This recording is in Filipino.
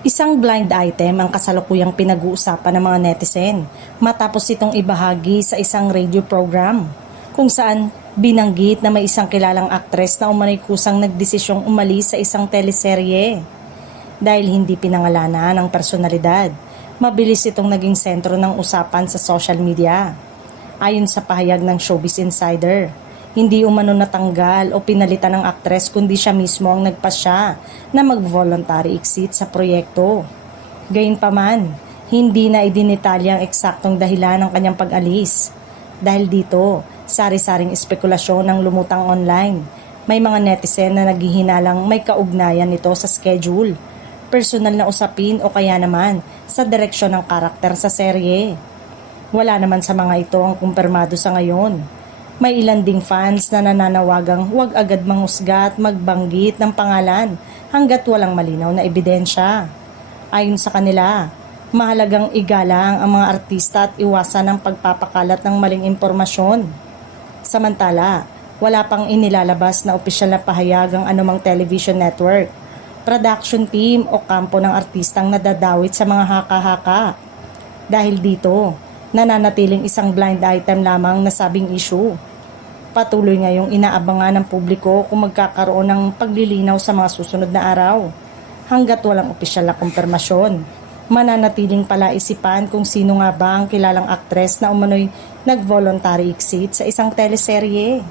Isang blind item ang kasalukuyang pinag-uusapan ng mga netizen matapos itong ibahagi sa isang radio program kung saan binanggit na may isang kilalang aktres na umano'y kusang nagdesisyong umalis sa isang teleserye. Dahil hindi pinangalanan ang personalidad, mabilis itong naging sentro ng usapan sa social media. Ayon sa pahayag ng Showbiz Insider, hindi umano natanggal o pinalitan ng aktres kundi siya mismo ang nagpasya na mag-voluntary exit sa proyekto. Gayunpaman, hindi na idinitalya ang eksaktong dahilan ng kanyang pag-alis. Dahil dito, sari-saring espekulasyon ang lumutang online. May mga netizen na naghihinalang may kaugnayan nito sa schedule, personal na usapin o kaya naman sa direksyon ng karakter sa serye. Wala naman sa mga ito ang kumpirmado sa ngayon. May ilan ding fans na nananawagang huwag agad manghusga at magbanggit ng pangalan hanggat walang malinaw na ebidensya. Ayon sa kanila, mahalagang igalang ang mga artista at iwasan ang pagpapakalat ng maling impormasyon. Samantala, wala pang inilalabas na opisyal na pahayag ang anumang television network, production team o kampo ng artistang nadadawit sa mga haka-haka. Dahil dito, nananatiling isang blind item lamang na sabing issue. Patuloy ngayong inaabangan ng publiko kung magkakaroon ng paglilinaw sa mga susunod na araw. Hanggat walang opisyal na kumpirmasyon, mananatiling palaisipan kung sino nga ba ang kilalang aktres na umano'y nag-voluntary exit sa isang teleserye.